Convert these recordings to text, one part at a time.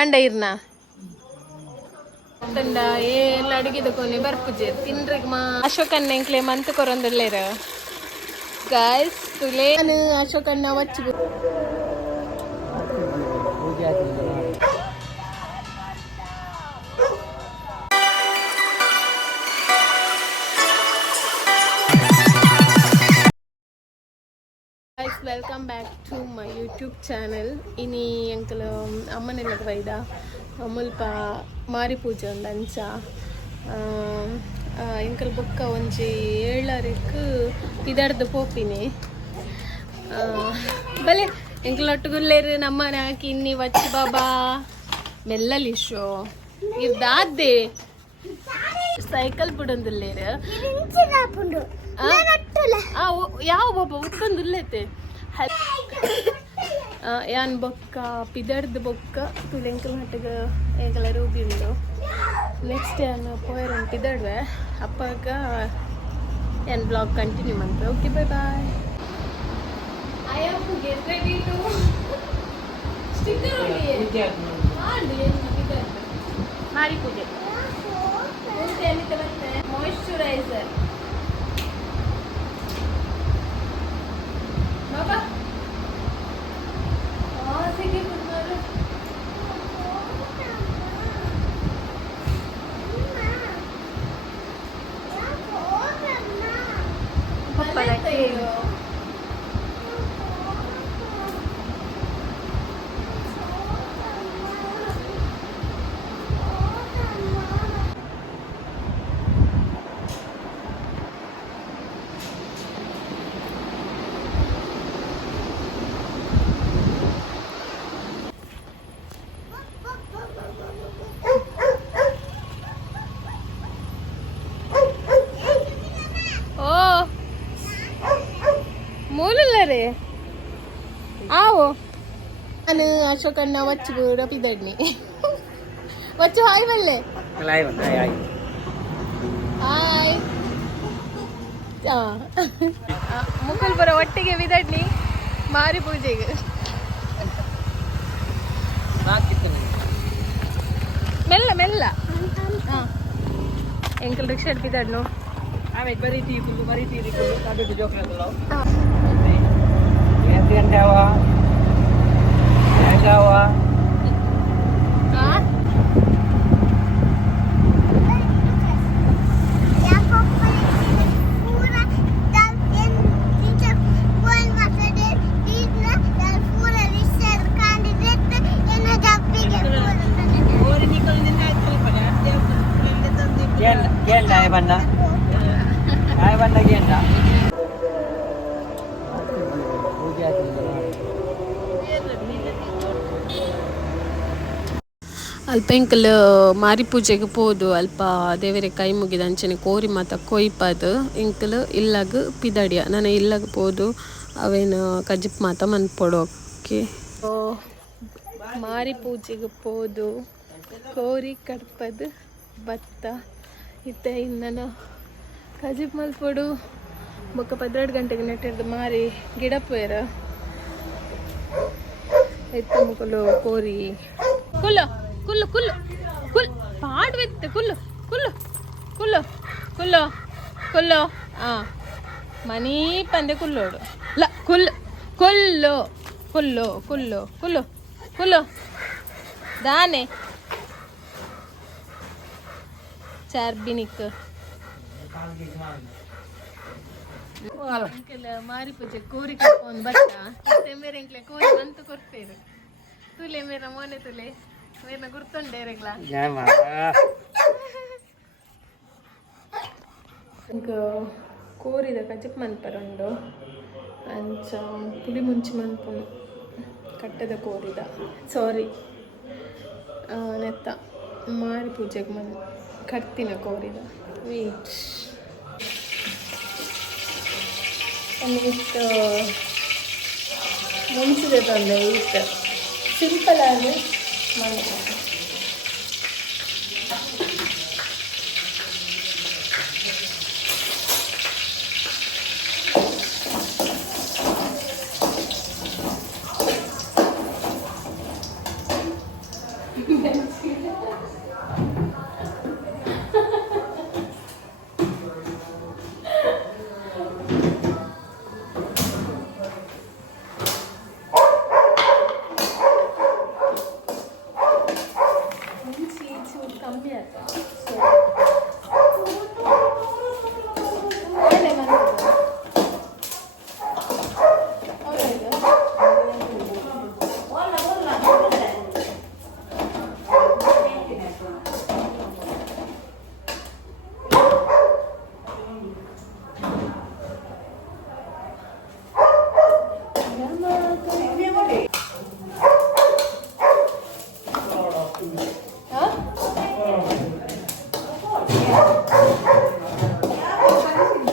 ಅಂಡೈರ್ನಾ ತಂಡ ಎಲ್ಲ ಅಡುಗೆದ ಕೊನೆ ಬರ್ಪುಜೆ ತಿನ್ರಿಗೆ ಅಶೋಕನ್ನ ಎಂಕ್ಲೆ ಮಂತ್ ಕೊರೊಂದಲ್ಲೇರ ಗಾಯ್ಸ್ ತುಲೆ ನಾನು ಅಶೋಕನ್ನ ವಚ್ಚಿಗು welcome back to my YouTube channel ಇನಿ ಎಂಕಲ್ ಅಮ್ಮನೆಲ್ಲ ಬೈದ ಮುಲ್ಪ ಮಾರಿ ಪೂಜೆ ಒಂದು ಅಂಚ ಎಂಕಲ್ ಬೊಕ್ಕ ಒಂಜಿ 7 ಇದರ್ದು ಪೋಪಿನಿ ಬಲೆ ಎಂಕಲೊಟ್ಟುಗುಲ್ಲೇರು ನಮ್ಮನೆ ಹಾಕಿ ಇನ್ನಿ ವಚ್ಚಿ ಬಾಬಾ ಮೆಲ್ಲಲಿಶೋ ಇರ್ದಾದ್ದೆ ಸೈಕಲ್ ಬಿಡೊಂದುಲ್ಲೇರು ಯಾವ ಬಾಬಾ ಉತ್ತೊಂದುಲ್ಲೈತೆ ಯಾನ್ ಬೊಕ್ಕ ಪಿದರ್ದು ಬೊಕ್ಕ ತುಲೆಂಕಲ್ ಹಟ್ಟಗ ಏಕಲ ರೂಬಿಂಡು ನೆಕ್ಸ್ಟ್ ಯಾನು ಪೋಯರ್ ಪಿದಡ್ವೆ ಅಪ್ಪಾಗ ಏನ್ ಬ್ಲಾಗ್ ಕಂಟಿನ್ಯೂ ಮಾಡ್ತೆ okay bye bye I have to get ready to ಸ್ಟಿಕ್ಕರ್ ಮಾರಿ ಪೂಜೆ ಮಾಯಿಶ್ಚರೈಸರ್ ಬಾಬಾ ಸಿಗಿ ಬಂದರು ಮೂಲಲ್ಲರೇ ಆವು ನಾನು ಅಶೋಕಣ್ಣ ವಚ್ಚು ರಪಿದಡ್ನಿ ವಚ್ಚು ಹಾಯ್ ಬಲ್ಲೆ ಹಾಯ್ ಮುಕುಲ್ ಬರೋ ಒಟ್ಟಿಗೆ ವಿದಡ್ನಿ ಮಾರಿ ಪೂಜೆಗೆ ಮೆಲ್ಲ ಮೆಲ್ಲ ಎಂಕಲ್ ರಿಕ್ಷಾ ಬಿದಡ್ನು ಬರೀತೀರಿ ಕಾಬೇಕು ಜೋಕ್ರದಲ್ಲ ಎಂಟಾವ ಹೆಂಗಾವ génda ai banda génda ಅಲ್ಪ ಎಂಕಲ್ ಮಾರಿ ಪೂಜೆಗೆ ಪೋದು ಅಲ್ಪ ದೇವರೇ ಕೈ ಮುಗಿದ ಅಂಚನೆ ಕೋರಿ ಮಾತ ಕೊಯ್ಪದು ಎಂಕಲ್ ಇಲ್ಲಾಗ ಪಿದಡಿಯ ನಾನು ಇಲ್ಲಾಗ ಪೋದು ಅವೇನು ಕಜಿಪ್ ಮಾತ ಮನ್ಪೊಡೋಕೆ ಮಾರಿ ಪೂಜೆಗೆ ಪೋದು ಕೋರಿ ಕಡ್ಪದು ಭತ್ತ ಇತ್ತ ಇನ್ನನು ಕಜಿಪ್ ಮಲ್ಪೊಡು ಬೊಕ್ಕ 12 ಗಂಟೆಗೆ ನೆಟ್ಟಿರ್ದು ಮಾರಿ ಗಿಡ ಪೋಯರ ಎತ್ತ ಮುಕಲು ಕೋರಿ ಕುಲ್ಲು ಕುಲ್ಲು ಕುಲ್ಲು ಕುಲ್ ಪಾಡ್ವೆತ್ತೆ ಕುಲ್ಲು ಕುಲ್ಲು ಕುಲ್ಲು ಕುಲ್ಲು ಕುಲ್ಲು ಮನಿ ಪಂದೆ ಕುಲ್ಲೋಡು ಲ ಕುಲ್ಲು ಕುಲ್ಲು ಕುಲ್ಲು ಕುಲ್ಲು ಕುಲ್ಲು ಕುಲ್ಲು ದಾನೆ ಚಾರ್ಬಿನಿಕ್ ಮಾರಿ ಪೂಜೆ ಕೋರಿ ಕಟ್ಕೊಂಡು ಬಟ್ಟ ಮೇರೆ ಎಂಕ್ಲೆ ಕೋರಿ ಬಂತು ಕೊಡ್ತೇವೆ ತುಲೆ ಮೇರ ಮೋನೆ ತುಲೆ ಮೇರ್ನ ಗುರ್ತೊಂಡೇರೆಗ್ಲ ಕೋರಿದ ಕಜಿಪ್ ಮನ್ಪರುಂಡು ಅಂಚ ಪುಲಿ ಮುಂಚಿ ಮನ್ಪುನು ಕಟ್ಟದ ಕೋರಿದ ಸಾರಿ ನೆತ್ತ ಮಾರಿ ಪೂಜೆಗೆ ಕಟ್ತಿನ ಕೋರಿದ ವೇಟ್ ಇಷ್ಟು ಮುಂಚಿದೆ ತಂದೆ ಇಷ್ಟು ಸಿಂಪಲ್ ಆಗಿ ಮಾಡ್ಬೋದು ಚೂರು ಕಮ್ಮಿ ಆಗ್ತದೆ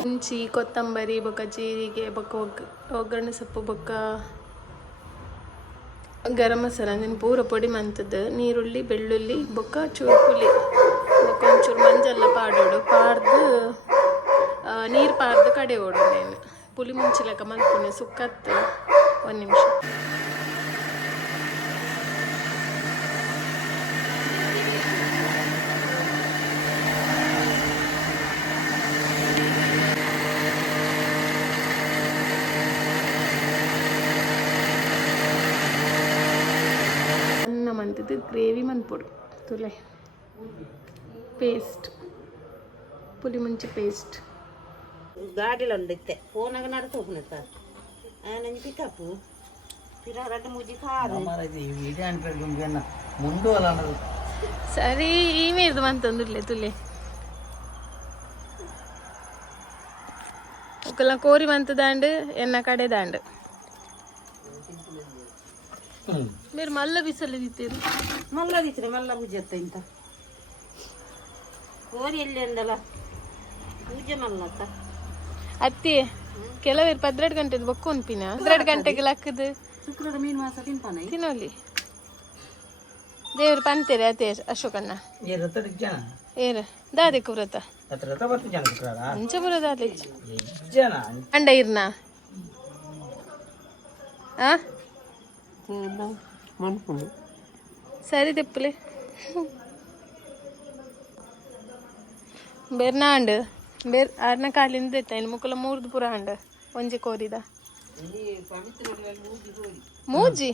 ಮುಂಚಿ ಕೊತ್ತಂಬರಿ ಬೊಕ್ಕ ಜೀರಿಗೆ ಬೊಕ್ಕ ಒಗ್ಗರಣೆ ಸೊಪ್ಪು ಬೊಕ್ಕ ಗರಂ ಮಸಾಲ ಅಂದಿನ ಪೂರ ಪೊಡಿ ಮಂತದ್ದು ನೀರುಳ್ಳಿ ಬೆಳ್ಳುಳ್ಳಿ ಬೊಕ್ಕ ಚೂರು ಪುಳಿ ಬೊಕ್ಕ ಒಂಚೂರು ಮಂಜಲ್ಲ ಪಾಡೋಡು ಪಾಡ್ದು ನೀರು ಪಾಡ್ದು ಕಡೆ ಓಡು నేను ಪುಳಿ ಮುಂಚಿಲಕ ಮಲ್ಪುನೆ ಸುಕ್ಕತ್ತು 1 ನಿಮಿಷ ಮಂತದ್ದು ಗ್ರೇವಿ ಮನ್ಪೊಡು ತುಲೆ ಪೇಸ್ಟ್ ಪುಲಿ ಮುಂಚೆ ಪೇಸ್ಟ್ ಗಾಡಿలో ఉండితే ఫోన్ నడుతున్నత ఆయన పికప్ పిరారంటే ముజి కారు ముందు అలా ಸರಿ ಈಮೇದು ಮಂತಂದುರ್ಲೆ ತುಲೆ ఒకలా కోరి మంత దాండు ఎన్న కడే దాండు మీరు మళ్ళీ విసలు తీరు మళ్ళా తీసిన మళ్ళా పూజ ఇంత కోరి వెళ్ళిందల పూజ మళ్ళా ಅತ್ತಿ ಕೆಲವರು 12 ಗಂಟೆದು ಬೊಕ್ಕ ಉನ್ಪಿನ 12 ಗಂಟೆಗೆ ಲಕ್ಕದು ಶುಕ್ರವಾರ ಮೀನು ಮಾಸ ತಿನ್ಪಾನ ತಿನ್ನೋಲಿ ದೇವ್ರು ಪಂತೇರೆ ಅತ್ತೆ ಅಶೋಕಣ್ಣ ಏರು ದಾದೆಕ್ಕು ವ್ರತ ಅಂಚ ಬರೋದಾದ ಅಂಡ ಇರ್ನಾ ಆ ಮನ್ಪುಂಡು ಸರಿ ತೆಪ್ಪಲೆ ಬೆರ್ನಾಂಡ್ ಬೇರ್ ಆರ್ನ ಕಾಲಿಂದ ಇನ್ನು ಮುಕ್ಕಲ ಮೂರ್ದು ಪುರ ಹಂಡ ಒಂಜಿ ಕೋರಿದ ಮೂಜಿ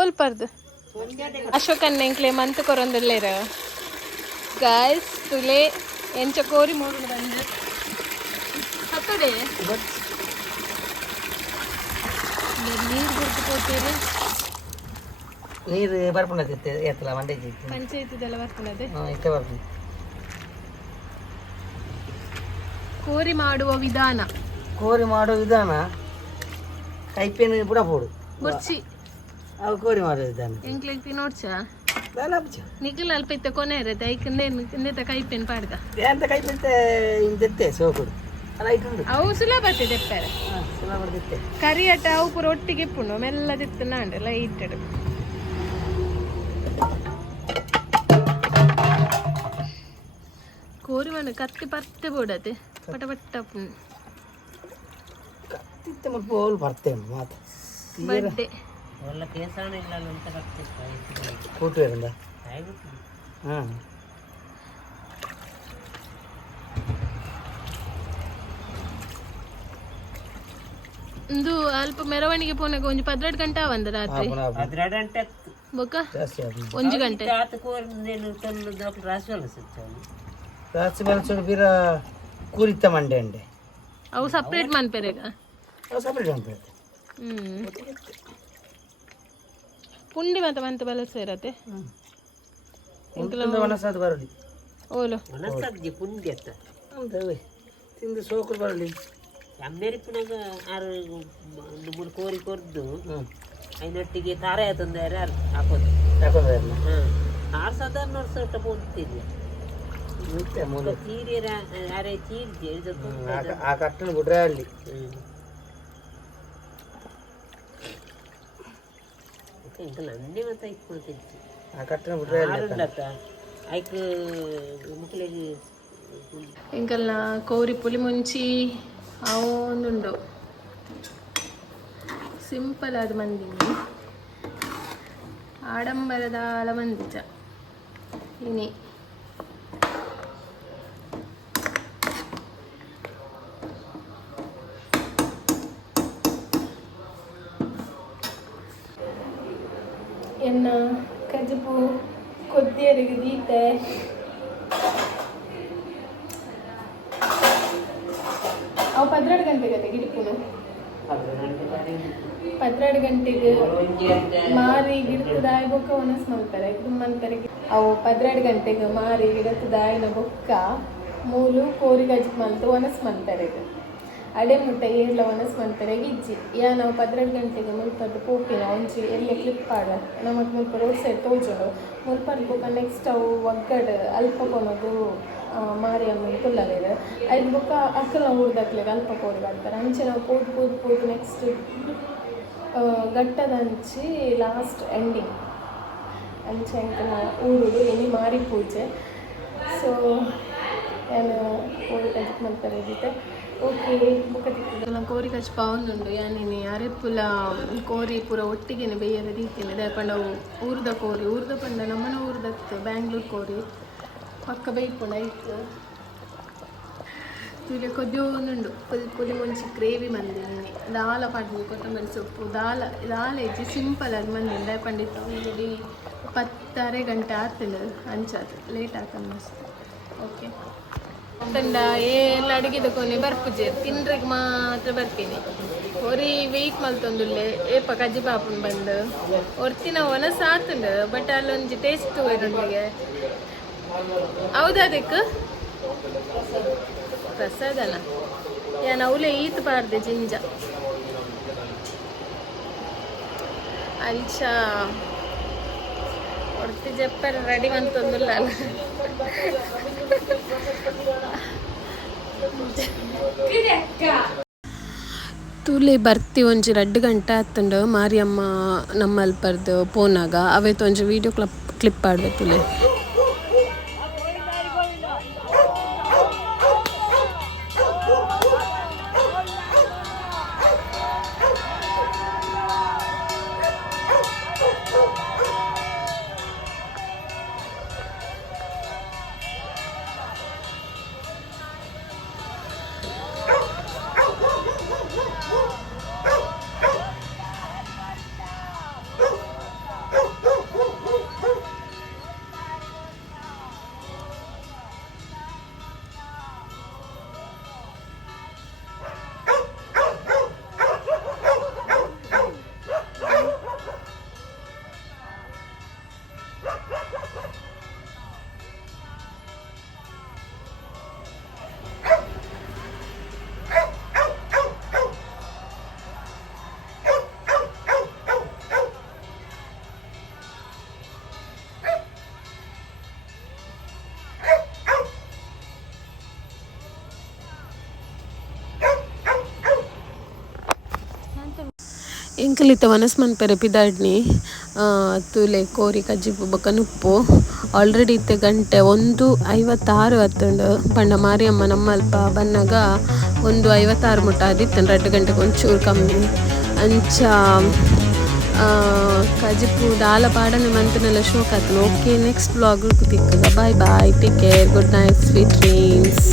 ಓಲ್ಪರ್ದು ಅಶೋಕನ್ನ ಎಂಕ್ಲೆ ಮಂತ್ ಕೊರೊಂದಿಲ್ಲೇರ ಗಾಯ್ಸ್ ತುಲೆ ಎಂಚ ಕೋರಿ ಮೂರು ಬಂದು ಹತ್ತಡೆ ನೀರು ಬಿಡ್ತು ಹೋಗ್ತೀರಿ ನೀರು ಬರ್ಪುಂಡಕ್ಕೆ ಎತ್ತಲ ಮಂಡೆಗೆ ಪಂಚಾಯತಿದೆಲ್ಲ ಬರ್ತದೆ ಇಷ್ಟೇ ಬರ್ಪುಂಡು ಕೋರಿ ಮಾಡುವ ವಿಧಾನ ಕೈಪೇನು ಬುಡ ಪೋಡು ಬುರ್ಚಿ ಅವು ಕೋರಿ ಮಾಡೋ ವಿಧಾನ ಎಂಕ್ಲೆಗ್ ತಿನ್ನೋಡ್ಚ ನಿಖಿಲ್ ಅಲ್ಪ ಇತ್ತ ಕೊನೆ ಇರತ್ತೆ ಐಕಂದೆ ಕೈಪೇನ್ ಪಾಡ್ದ ಎಂತ ಕೈಪೇನ್ ಇಂದೆತ್ತೆ ಸೋಕುಡು ಅಲ್ಲ ಇಟ್ಟುಂಡು ಅವು ಸುಲಭ ತೆಪ್ಪಾರೆ ಸುಲಭ ಬರ್ದಿತ್ತೆ ಕರಿ ಅಟ್ಟ ಅವು ಪೂರ ಒಟ್ಟಿಗೆ ಇಪ್ಪುಂಡು ಮೆಲ್ಲ ತಿತ್ತನಾಂಡು ಲೈಟಡು ಕೋರಿ ಮಣ್ಣು ಕತ್ತಿ ಪತ್ತೆ ಬೋಡತೆ ಪಟ ಪಟ್ಟ ಕತ್ತಿತ್ತೆ ಮುಟ್ಟು ಹೋಲ್ ಬರ್ತೇನೆ ಮಾತು ಬಡ್ಡೆ ಒಳ್ಳೆ ಕೇಸಣ ಇಲ್ಲ ಅಂತ ಬರ್ತಿತ್ತು ಕೂಟು ಇರಂದ ಹಾಂ ಇಂದು ಅಲ್ಪ ಮೆರವಣಿಗೆ ಪೋನಾಗ ಒಂಜಿ 12 ಗಂಟೆ ಅವಂದ ರಾತ್ರಿ 12 ಗಂಟೆ ಬೊಕ್ಕ 1 ಗಂಟೆ ರಾತ್ರಿ ಬಲ್ಸೋಡು ಬೀರ ಕೂರಿತ್ತ ಮಂಡೆ ಅಂಡೆ ಅವು ಸಪ್ರೇಟ್ ಮನ್ಪೆರೆಗ ಸಪ್ರೇಟ್ ಮಂಪೆ ಪುಂಡಿ ಮತ್ತೆ ಮಂತ ಬಲ ಸೇರತ್ತೆ ಒಣಸಾದ ಬರಲಿ ಓಲು ಒಣಸದ್ದಿ ಪುಂಡಿ ಅತ್ತ ಹೌದವೇ ತಿಂದು ಸೋಕರು ಬರಲಿ ಅಮ್ಮೆರಿಪಿನಾಗ 3 ಕೋರಿ ಕೊರ್ದು ಐನೊಟ್ಟಿಗೆ ತಾರೆ ತಂದಾರೆ ಹಾಕೋದು ಆರು ಸಾಧಾರಣ ವರ್ಷ ಪೋಗ್ತಿದ್ವಿ ಚೀರಿಯರ ಅರೆ ಚೀರ್ಜಿ ಆ ಕಟ್ಟನ ಬಿಡ್ರೆ ಅಲ್ಲಿ ನಂದೇ ಮತ್ತೆ ಇಟ್ಕೊಳ್ತಿದ್ವಿ ಆ ಕಟ್ಟನ ಬಿಡ್ರೆ ಐಕ್ ಮುಕ್ಳಿಗೆ ಇಂಕಲ್ನ ಕೋರಿ ಪುಲಿ ಮುಂಚಿ ಅವನುಂಡು ಸಿಂಪಲ್ ಆದ ಮಂದಿನಿ ಆಡಂಬರದ ಅಲಮಂಚ ಇನಿ ಎನ್ನ ಕಜಪು ಕೊದ್ದಿಯರಿಗೆ ದೀತೆ ಅವು 12 ಗಂಟೆಗೆ ಗಿಡಪುನು 12 ಗಂಟೆಗೆ ಮಾರಿ ಗಿಡದಾಯ ಬೊಕ್ಕ ಒನಸ್ ಮಾಡ್ತಾರೆ ಮಂತಾರೆ ಅವು 12 ಗಂಟೆಗೆ ಮಾರಿ ಗಿಡದಾಯನ ಬೊಕ್ಕ ಮೂಲು ಕೋರಿ ಗಜ್ಜಿ ಮಲ್ತು ಒನಸ್ ಮಾಡ್ತಾರೆ ಅಡೆ ಮುಟ್ಟ ಏರ್ಲ ಒನಸ್ ಮಾಡ್ತಾರೆ ಇಜ್ಜಿ ನಾವು 12 ಗಂಟೆಗೆ ಮುಲ್ಪದ್ದು ಪೋಪಿನ ಒಂಜಿ ಎಲ್ಲೇ ಕ್ಲಿಪ್ ಆಡ ನಮಗೆ ಮುಲ್ಪ ರೋಡ್ ಸೈಡ್ ತೋಜೋಡು ಮುಲ್ಪದ್ದು ಬೊಕ್ಕ ನೆಕ್ಸ್ಟ್ ಅವು ಒಗ್ಗಡೆ ಅಲ್ಪ ಕೊನೋದು ಮಾರಿಯಮ್ಮನ ಕುಲ್ಲವೇರು ಐದು ಬೊಕ್ಕ ಅಕ್ಕಲ ಊರ್ದಕ್ಲೆಗೆ ಅಲ್ಪ ಕೋರಿ ಮಾಡ್ತಾರೆ ಅಂಚೆ ನಾವು ಪೋದು ನೆಕ್ಸ್ಟ್ ಗಟ್ಟದಂಚಿ ಲಾಸ್ಟ್ ಎಂಡಿಂಗ್ ಅಂಚೆ ಅಂಕನ ಊರುಡು ಎನಿ ಮಾರಿ ಪೂಜೆ ಸೊ ಏನು ಕೋರಿ ಕಜ್ಜಿ ಮಾಡ್ತಾರೆ ಇದೀತೆ ಓಕೆ ಬುಕ್ಕ ತಿಕ್ಕಿದ್ರಲ್ಲ ಕೋರಿ ಕಜ್ಜಿ ಪಾವೊಂದುಂಡು ಯಾನೇನೆ ಅರೆಪ್ಪುಲ ಕೋರಿ ಪೂರ ಒಟ್ಟಿಗೆನೆ ಬೇಯದ ರೀತಿಯಲ್ಲಿ ದಯಪಂಡ ಊರ್ದ ಕೋರಿ ಊರ್ದ ಪಂಡ ನಮ್ಮನ ಊರ್ದತ್ತು ಬ್ಯಾಂಗ್ಳೂರ್ ಕೋರಿ ಪಕ್ಕ ಬೇಯ್ಪುಂಡ ಇತ್ತು ತುಲೆ ಕೊದ್ದೊಂದುಂಡು ಪುಲಿ ಮುಂಚೆ ಗ್ರೇವಿ ಮಂದಿನಿ ದಾಲ ಪಡ್ದು ಕೊತ್ತಂಬರಿ ಸೊಪ್ಪು ದಾಲ ಇಜ್ಜಿ ಸಿಂಪಲ್ ಅದು ಮಂದಿನಿ ದಯಪಂಡಿತ್ತು ಇಲ್ಲಿ 10 ಗಂಟೆ ಆಗ್ತದೆ ಅಂಚಾತು ಲೇಟ್ ಆಗ್ತದೆ ಮಸ್ತ್ ಓಕೆ ತಂಡ ಎಲ್ಲ ಅಡುಗೆದ ಕೊನೆ ಬರ್ಪುಜೆ ತಿನ್ರಿಗೆ ಮಾತ್ರ ಬರ್ತೀನಿ ಒರಿ ವೆಯ್ಟ್ ಮಲ್ತೊಂದುಲ್ಲೆ ಏಪ ಕಜ್ಜಿ ಪಾಪನ್ ಬಂದು ಒರ್ತಿನ ಒನಸ್ ಆತುಂಡು ಬಟ್ ಅಲ್ಲೊಂಜಿ ಟೇಸ್ಟ್ ಇರೊಂದಿಗೆ ಹೌದಾ ಅದಕ್ಕೆ ಪ್ರಸಾದನ ಯಾನು ಅವಲೇ ಈತ್ ಬಾರ್ದೆ ಜಿಂಜ ಅಂಚ ಒರ್ತಿ ಜಪ್ಪರ್ ರೆಡಿ ಮಂತೊಂದುಲ್ಲ ಅಲ್ಲ ತೂಲೆ ಬರ್ತಿ ಒಂಜಿ 2 ಗಂಟೆ ಆತಂಡು ಮಾರಿಯಮ್ಮ ನಮ್ಮಲ್ಪರ್ದು ಪೋನಾಗ ಅವತ್ತು ಒಂಜಿ ವೀಡಿಯೋ ಕ್ಲಿಪ್ ಆಡ್ಬೇಕು ತುಲೆ ಎಂಕಲಿತ ವನಸ್ ಮನ್ಪೆರೆ ಪಿದಾಡ್ನಿ ತೂಲೆ ಕೋರಿ ಕಜ್ಜಿ ಬೊಕ್ಕ ನುಪ್ಪು ಆಲ್ರೆಡಿ ಇತ್ತೆ ಗಂಟೆ 1:56 ಆತುಂಡು ಪಂಡ ಮಾರಿಯಮ್ಮ ನಮ್ಮಲ್ಪ ಬನ್ನಗ 1:56 ಮುಟ್ಟ ಆದಿತ್ತಂಡು 2 ಗಂಟೆಗೆ ಒಂಚೂರು ಕಮ್ಮಿ ಅಂಚ ಕಜ್ಜಿಪು ದಾಲ ಪಾಡನೆ ಮಂತನೆಲ್ಲ ಶೋಕ್ ಆತನು ಓಕೆ ನೆಕ್ಸ್ಟ್ ಬ್ಲಾಗ್ ತಿಕ್ಕಗ bye take care good night sweet dreams